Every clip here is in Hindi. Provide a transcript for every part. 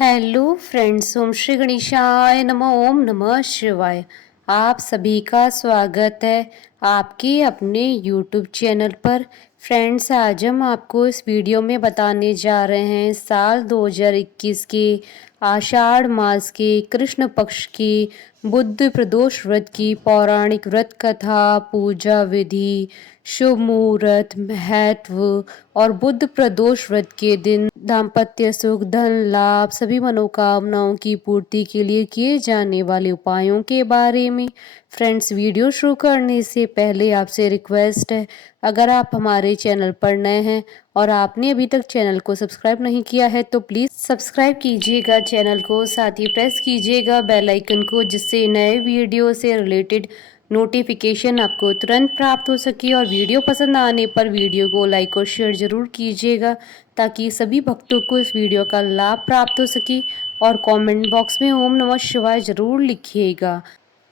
हेलो फ्रेंड्स, ओम श्री गणेशाय नमः। ओम नमः शिवाय। आप सभी का स्वागत है आपके अपने यूट्यूब चैनल पर। फ्रेंड्स, आज हम आपको इस वीडियो में बताने जा रहे हैं साल 2021 के आषाढ़ मास के कृष्ण पक्ष की बुद्ध प्रदोष व्रत की पौराणिक व्रत कथा, पूजा विधि, शुभ मुहूर्त, महत्व और बुद्ध प्रदोष व्रत के दिन दाम्पत्य सुख, धन लाभ, सभी मनोकामनाओं की पूर्ति के लिए किए जाने वाले उपायों के बारे में। फ्रेंड्स, वीडियो शुरू करने से पहले आपसे रिक्वेस्ट है, अगर आप हमारे चैनल पर नए हैं और आपने अभी तक चैनल को सब्सक्राइब नहीं किया है तो प्लीज़ सब्सक्राइब कीजिएगा चैनल को, साथ ही प्रेस कीजिएगा बेल आइकन को, जिससे नए वीडियो से रिलेटेड नोटिफिकेशन आपको तुरंत प्राप्त हो सके। और वीडियो पसंद आने पर वीडियो को लाइक और शेयर ज़रूर कीजिएगा, ताकि सभी भक्तों को इस वीडियो का लाभ प्राप्त हो सके। और कमेंट बॉक्स में ओम नमः शिवाय ज़रूर लिखिएगा।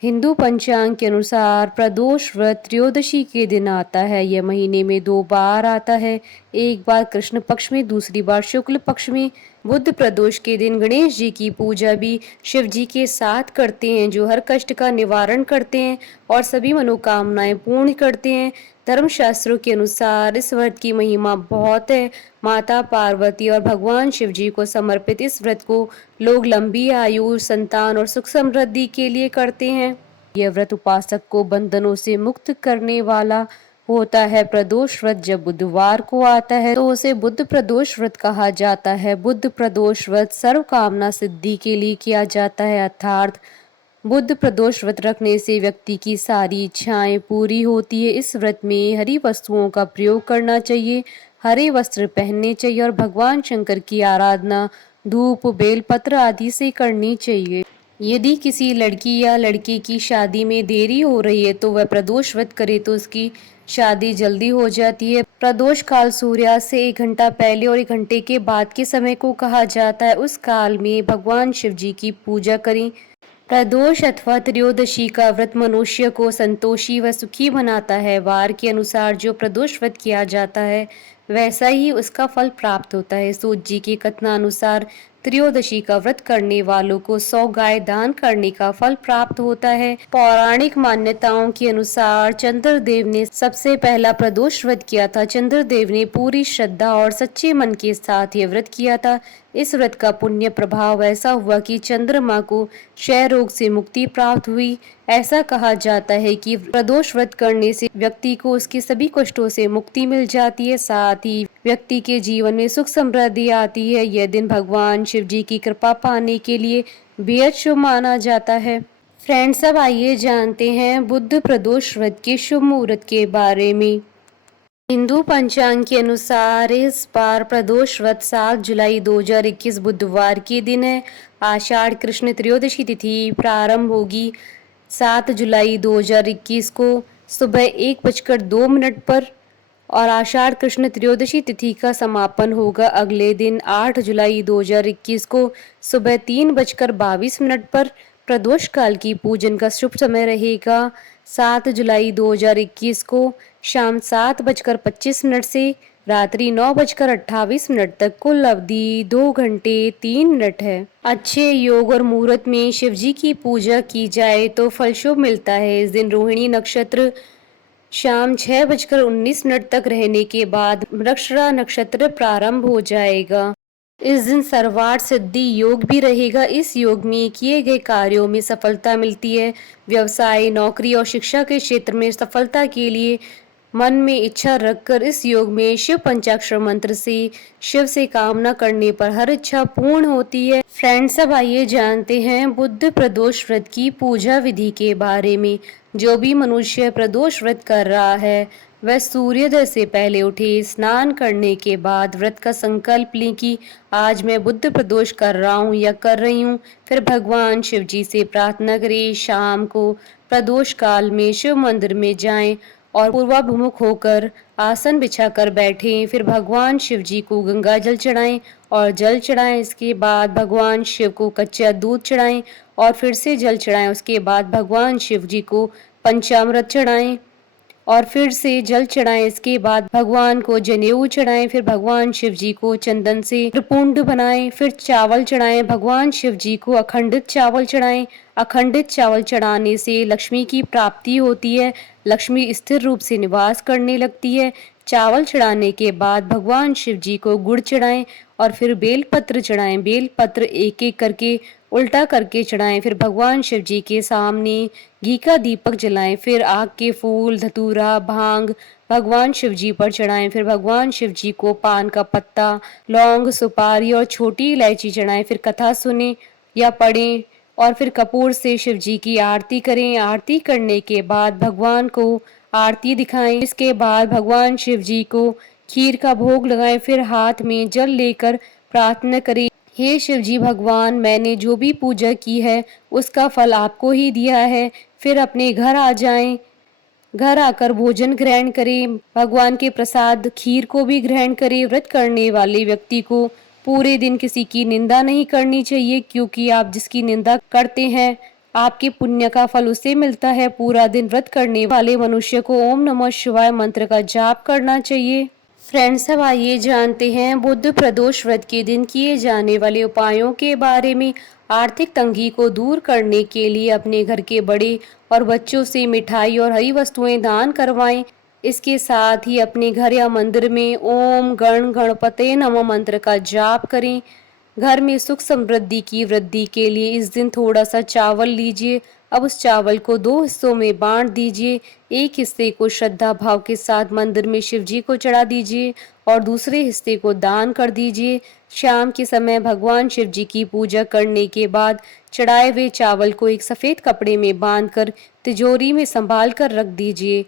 हिंदू पंचांग के अनुसार प्रदोष व्रत त्रयोदशी के दिन आता है। यह महीने में 2 बार आता है, एक बार कृष्ण पक्ष में, दूसरी बार शुक्ल पक्ष में। बुद्ध प्रदोष के दिन गणेश जी की पूजा भी शिव जी के साथ करते हैं, जो हर कष्ट का निवारण करते हैं और सभी मनोकामनाएं पूर्ण करते हैं। धर्मशास्त्रों के अनुसार इस व्रत की महिमा बहुत है। माता पार्वती और भगवान शिव जी को समर्पित इस व्रत को लोग लंबी आयु, संतान और सुख समृद्धि के लिए करते हैं। यह व्रत उपासक को बंधनों से मुक्त करने वाला होता है। प्रदोष व्रत जब बुधवार को आता है तो उसे बुद्ध प्रदोष व्रत कहा जाता है। बुद्ध प्रदोष व्रत सर्व कामना सिद्धि के लिए किया जाता है, अर्थात बुद्ध प्रदोष व्रत रखने से व्यक्ति की सारी इच्छाएं पूरी होती है। इस व्रत में हरी वस्तुओं का प्रयोग करना चाहिए, हरे वस्त्र पहनने चाहिए और भगवान शंकर की आराधना धूप, बेलपत्र आदि से करनी चाहिए। यदि किसी लड़की या लड़के की शादी में देरी हो रही है तो वह प्रदोष व्रत करे तो उसकी शादी जल्दी हो जाती है। प्रदोष काल सूर्यास्त से 1 घंटा पहले और 1 घंटे के बाद के समय को कहा जाता है। उस काल में भगवान शिव जी की पूजा करें। प्रदोष अथवा त्रयोदशी का व्रत मनुष्य को संतोषी व सुखी बनाता है। वार के अनुसार जो प्रदोष व्रत किया जाता है वैसा ही उसका फल प्राप्त होता है। सूत जी के कथनानुसार त्रयोदशी का व्रत करने वालों को 100 गाय दान करने का फल प्राप्त होता है। पौराणिक मान्यताओं के अनुसार चंद्रदेव ने सबसे पहला प्रदोष व्रत किया था। चंद्रदेव ने पूरी श्रद्धा और सच्चे मन के साथ यह व्रत किया था। इस व्रत का पुण्य प्रभाव ऐसा हुआ कि चंद्रमा को क्षय रोग से मुक्ति प्राप्त हुई। ऐसा कहा जाता है कि प्रदोष व्रत करने से व्यक्ति को उसके सभी कष्टों से मुक्ति मिल जाती है, साथ ही व्यक्ति के जीवन में सुख समृद्धि आती है। यह दिन भगवान शिव जी की कृपा पाने के लिए बेहद शुभ माना जाता है। फ्रेंड्स, अब आइए जानते हैं बुद्ध प्रदोष व्रत के शुभ मुहूर्त के बारे में। हिंदू पंचांग के अनुसार इस बार प्रदोष व्रत 7 जुलाई 2021 बुधवार के दिन है। आषाढ़ कृष्ण त्रयोदशी तिथि प्रारंभ होगी 7 जुलाई 2021 को सुबह 1:02 पर और आषाढ़ कृष्ण त्रयोदशी तिथि का समापन होगा अगले दिन 8 जुलाई 2021 को सुबह 3:22 पर। प्रदोष काल की पूजन का शुभ समय रहेगा 7 जुलाई 2021 को शाम 7:25 से रात्रि 9:28 तक। कुल अवधि 2 घंटे 3 मिनट है। अच्छे योग और मुहूर्त में शिव जी की पूजा की जाए तो फल शुभ मिलता है। इस दिन रोहिणी नक्षत्र शाम 6:19 तक रहने के बाद मृगशिरा नक्षत्र प्रारंभ हो जाएगा। इस दिन सर्वार्थ सिद्धि योग भी रहेगा। इस योग में किए गए कार्यों में सफलता मिलती है। व्यवसाय, नौकरी और शिक्षा के क्षेत्र में सफलता के लिए मन में इच्छा रखकर इस योग में शिव पंचाक्षर मंत्र से शिव से कामना करने पर हर इच्छा पूर्ण होती है। फ्रेंड्स, अब आइए जानते हैं बुद्ध प्रदोष व्रत की पूजा विधि के बारे में। जो भी मनुष्य प्रदोष व्रत कर रहा है वह सूर्योदय से पहले उठे, स्नान करने के बाद व्रत का संकल्प लें कि आज मैं बुद्ध प्रदोष कर रहा हूँ या कर रही हूँ। फिर भगवान शिव जी से प्रार्थना करें। शाम को प्रदोष काल में शिव मंदिर में जाएं और पूर्वाभिमुख होकर आसन बिछाकर बैठें। फिर भगवान शिव जी को गंगा जल चढ़ाएं और जल चढ़ाएं। इसके बाद भगवान शिव को कच्चा दूध चढ़ाएं और फिर से जल चढ़ाएं। उसके बाद भगवान शिव जी को पंचामृत चढ़ाएं और फिर से जल चढ़ाएं। इसके बाद भगवान को जनेऊ चढ़ाएं। फिर भगवान शिव जी को चंदन से त्रिपुंड बनाएं। फिर चावल चढ़ाएं। भगवान शिव जी को अखंडित चावल चढ़ाएं। अखंडित चावल चढ़ाने से लक्ष्मी की प्राप्ति होती है, लक्ष्मी स्थिर रूप से निवास करने लगती है। चावल चढ़ाने के बाद भगवान शिव जी को गुड़ चढ़ाएं और फिर बेलपत्र चढ़ाएं। बेलपत्र एक एक करके उल्टा करके चढ़ाएं। फिर भगवान शिव जी के सामने घी का दीपक जलाएं। फिर आग के फूल, धतूरा, भांग भगवान शिव जी पर चढ़ाएं। फिर भगवान शिव जी को पान का पत्ता, लौंग, सुपारी और छोटी इलायची चढ़ाएं। फिर कथा सुने या पढ़ें और फिर कपूर से शिव जी की आरती करें। आरती करने के बाद भगवान को आरती दिखाएं। इसके बाद भगवान शिव जी को खीर का भोग लगाएं। फिर हाथ में जल लेकर प्रार्थना करें, हे शिव जी भगवान, मैंने जो भी पूजा की है उसका फल आपको ही दिया है। फिर अपने घर आ जाएं। घर आकर भोजन ग्रहण करें। भगवान के प्रसाद खीर को भी ग्रहण करें। व्रत करने वाले व्यक्ति को पूरे दिन किसी की निंदा नहीं करनी चाहिए, क्योंकि आप जिसकी निंदा करते हैं आपके पुण्य का फल उसे मिलता है। पूरा दिन व्रत करने वाले मनुष्य को ओम नमः शिवाय मंत्र का जाप करना चाहिए। फ्रेंड्स, अब आइए जानते हैं बुध प्रदोष व्रत के दिन किए जाने वाले उपायों के बारे में। आर्थिक तंगी को दूर करने के लिए अपने घर के बड़े और बच्चों से मिठाई और हरी वस्तुएं दान करवाएं। इसके साथ ही अपने घर या मंदिर में ओम गण गणपते नमः मंत्र का जाप करें। घर में सुख समृद्धि की वृद्धि के लिए इस दिन थोड़ा सा चावल लीजिए। अब उस चावल को 2 हिस्सों में बांट दीजिए। एक हिस्से को श्रद्धा भाव के साथ मंदिर में शिव जी को चढ़ा दीजिए और दूसरे हिस्से को दान कर दीजिए। शाम के समय भगवान शिव जी की पूजा करने के बाद चढ़ाए हुए चावल को एक सफेद कपड़े में बांधकर तिजोरी में संभाल कर रख दीजिए।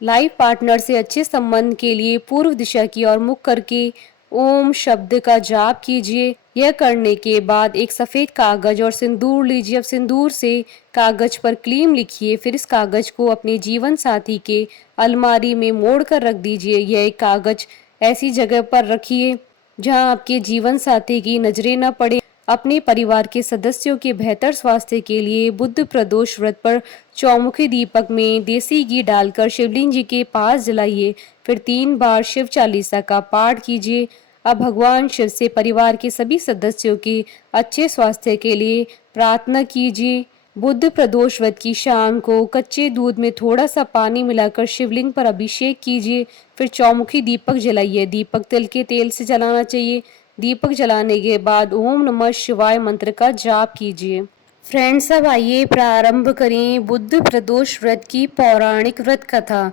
लाइफ पार्टनर से अच्छे संबंध के लिए पूर्व दिशा की ओर मुख करके ओम शब्द का जाप कीजिए। यह करने के बाद एक सफेद कागज और सिंदूर लीजिए। अब सिंदूर से कागज पर क्लीम लिखिए। फिर इस कागज को अपने जीवन साथी के अलमारी में मोड़ कर रख दीजिए। यह एक कागज ऐसी जगह पर रखिए जहां आपके जीवन साथी की नजरें न पड़े। अपने परिवार के सदस्यों के बेहतर स्वास्थ्य के लिए बुध प्रदोष व्रत पर चौमुखी दीपक में देसी घी डालकर शिवलिंग जी के पास जलाइए। फिर 3 बार शिव चालीसा का पाठ कीजिए। अब भगवान शिव से परिवार के सभी सदस्यों के अच्छे स्वास्थ्य के लिए प्रार्थना कीजिए। बुध प्रदोष व्रत की शाम को कच्चे दूध में थोड़ा सा पानी मिलाकर शिवलिंग पर अभिषेक कीजिए। फिर चौमुखी दीपक जलाइए। दीपक तिल के तेल से जलाना चाहिए। दीपक जलाने के बाद ओम नमः शिवाय मंत्र का जाप कीजिए। फ्रेंड्स, अब आइए प्रारंभ करें बुध प्रदोष व्रत की पौराणिक व्रत कथा।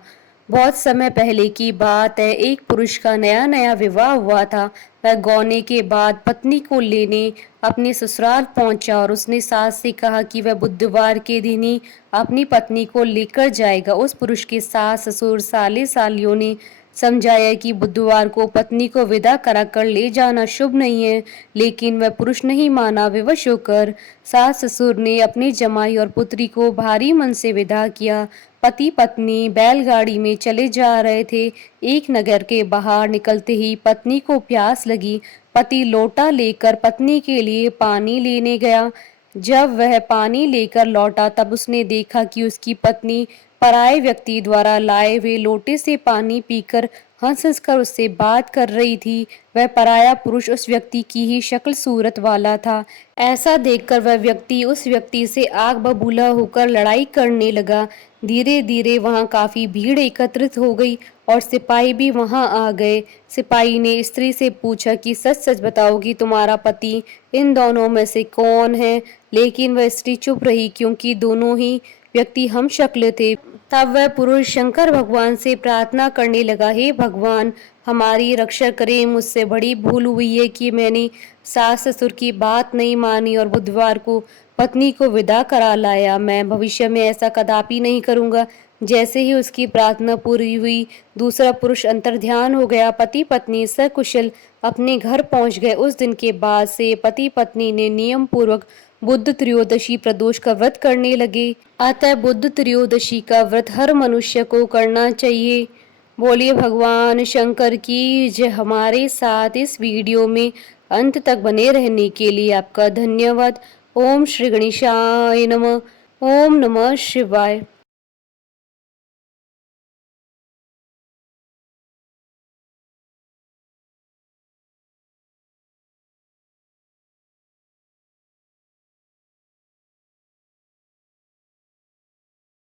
बहुत समय पहले की बात है। एक पुरुष का नया नया विवाह हुआ था। वह गौने के बाद पत्नी को लेने अपने ससुराल पहुंचा और उसने सास से कहा कि वह बुधवार के दिन ही अपनी पत्नी को लेकर जाएगा। उस पुरुष के सास ससुर साले सालियों ने समझाया कि बुधवार को पत्नी को विदा कराकर ले जाना शुभ नहीं है, लेकिन वह पुरुष नहीं माना। विवश होकर सास ससुर ने अपने जमाई और पुत्री को भारी मन से विदा किया। पति पत्नी बैलगाड़ी में चले जा रहे थे। एक नगर के बाहर निकलते ही पत्नी को प्यास लगी। पति लोटा लेकर पत्नी के लिए पानी लेने गया। जब वह पानी लेकर लौटा तब उसने देखा कि उसकी पत्नी पराये व्यक्ति द्वारा लाए हुए लोटे से पानी पीकर हंस हंस कर उससे बात कर रही थी। वह पराया पुरुष उस व्यक्ति की ही शक्ल सूरत वाला था। ऐसा देखकर वह व्यक्ति उस व्यक्ति से आग बबूला होकर लड़ाई करने लगा। धीरे धीरे वहां काफी भीड़ एकत्रित हो गई और सिपाही भी वहां आ गए। सिपाही ने स्त्री से पूछा कि सच सच बताओ कि तुम्हारा पति इन दोनों में से कौन है, लेकिन वह स्त्री चुप रही क्योंकि दोनों ही व्यक्ति हम शक्ल थे। तब वह पुरुष शंकर भगवान से प्रार्थना करने लगा, हे भगवान, हमारी रक्षा करें। मुझसे बड़ी भूल हुई है कि मैंने सास ससुर की बात नहीं मानी और बुधवार को पत्नी को विदा करा लाया। मैं भविष्य में ऐसा कदापि नहीं करूंगा। जैसे ही उसकी प्रार्थना पूरी हुई, दूसरा पुरुष अंतर्ध्यान हो गया। पति पत्नी सकुशल अपने घर पहुंच गए। उस दिन के बाद से पति पत्नी ने नियम पूर्वक बुध त्रयोदशी प्रदोष का व्रत करने लगे। अतः बुध त्रयोदशी का व्रत हर मनुष्य को करना चाहिए। बोलिए भगवान शंकर की जय। हमारे साथ इस वीडियो में अंत तक बने रहने के लिए आपका धन्यवाद। ओम श्री गणेशाय नमः। ओम नमः शिवाय।